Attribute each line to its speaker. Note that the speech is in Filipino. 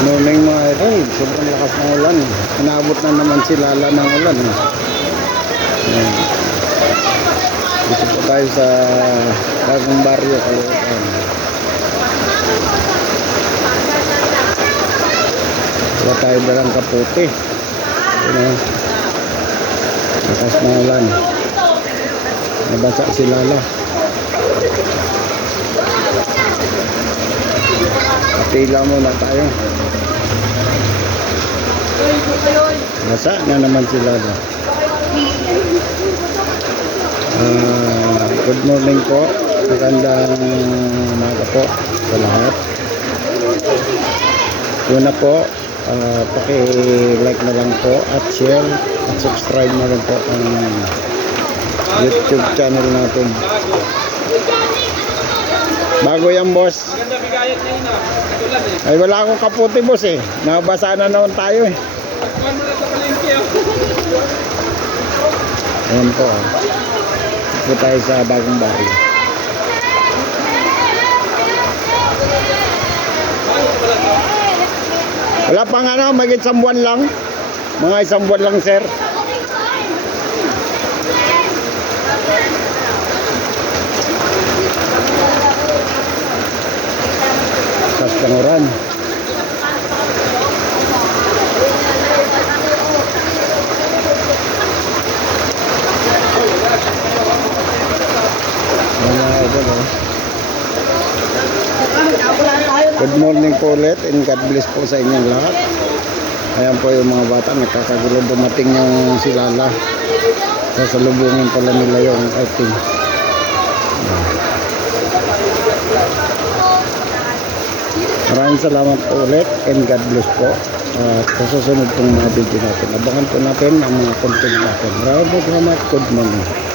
Speaker 1: Morning mga idol, sobrang lakas ng ulan. Inaabot na naman si Lala ng ulan. Ayan. Dito po tayo sa bagong baryo, Caloocan. Wala tayo dalang kaputi. Ayan. Lakas ng ulan. Nabasa si Lala. Pila muna tayo. Nasa na naman sila na. Ah, good morning po. Magandang umaga po sa lahat. Una po, ah, paki-like na lang po at share at subscribe na rin po ang YouTube channel natin. Bago yan, boss.
Speaker 2: Maganda bigayat na yun ah.
Speaker 1: Ay wala akong kaputi boss eh. Nabasa na naman tayo eh.
Speaker 2: Pagkuhan mo na sa palengke ah.
Speaker 1: Ayan po. ah. Dito tayo sa bagong bahay. Wala pang ano, mag isang buwan lang. Mga isang buwan lang sir. Oh. Good morning po ulit and God bless po sa inyong lahat. Ayan po yung mga bata, nagkakagulo dumating yung si Lala. Sasalubungin pala nila yung outing. Maraming salamat po ulit and God bless po. At sa susunod pong mga video natin, abangan po natin ang mga content natin. Maraming salamat. Good morning.